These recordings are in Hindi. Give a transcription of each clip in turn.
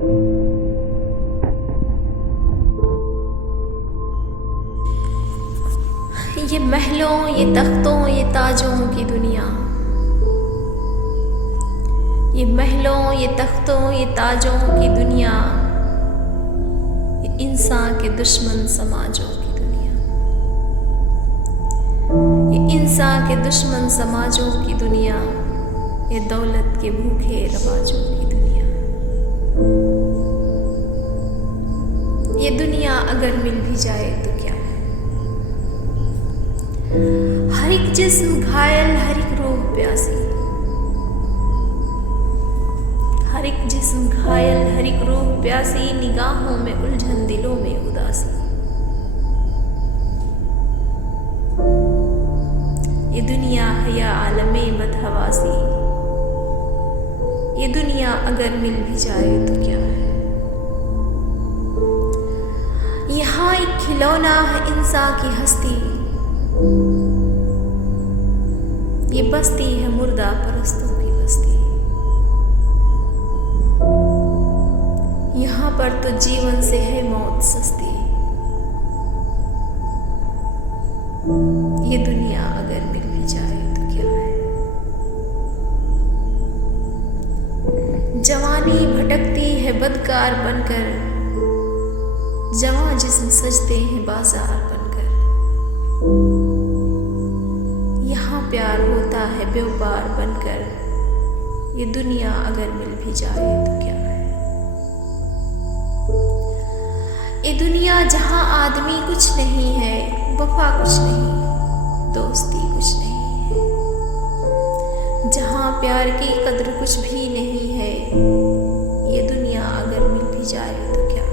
ये महलों, ये तख्तों, ये ताजों की दुनिया, ये महलों, ये तख्तों, ये ताजों की दुनिया, ये इंसान के दुश्मन समाजों की दुनिया, ये इंसान के दुश्मन समाजों की दुनिया, ये दौलत के भूखे रवाजों की दुनिया। ये दुनिया अगर मिल भी जाए तो क्या है? हर एक जिस्म घायल, हर एक रूह प्यासी, हर एक जिस्म घायल, हर एक रूह प्यासी, निगाहों में उलझन, दिलों में उदासी। ये दुनिया है या आलमे बदहवासी, ये दुनिया अगर मिल भी जाए तो क्या है? यहाँ एक खिलौना है इंसान की हस्ती, ये बस्ती है मुर्दा परस्तों की बस्ती। यहाँ पर तो जीवन से है मौत सस्ती। ये दुनिया अगर मिल भी जाए तो क्या है? जवानी भटकती है बदकार बनकर, जवां जिस्म सजते हैं बाजार बनकर। यहाँ प्यार होता है व्यापार बनकर, ये दुनिया अगर मिल भी जाए तो क्या है? ये दुनिया जहाँ आदमी कुछ नहीं है, वफा कुछ नहीं, दोस्ती कुछ नहीं है, जहाँ प्यार की कद्र कुछ भी नहीं है, ये दुनिया अगर मिल भी जाए तो क्या है?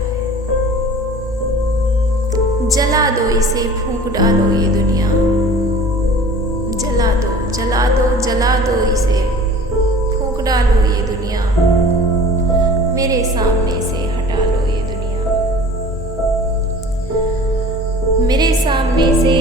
जला दो इसे, फूंक डालो ये दुनिया, जला दो, जला दो, जला दो इसे, फूंक डालो ये दुनिया, मेरे सामने से हटा लो ये दुनिया, मेरे सामने से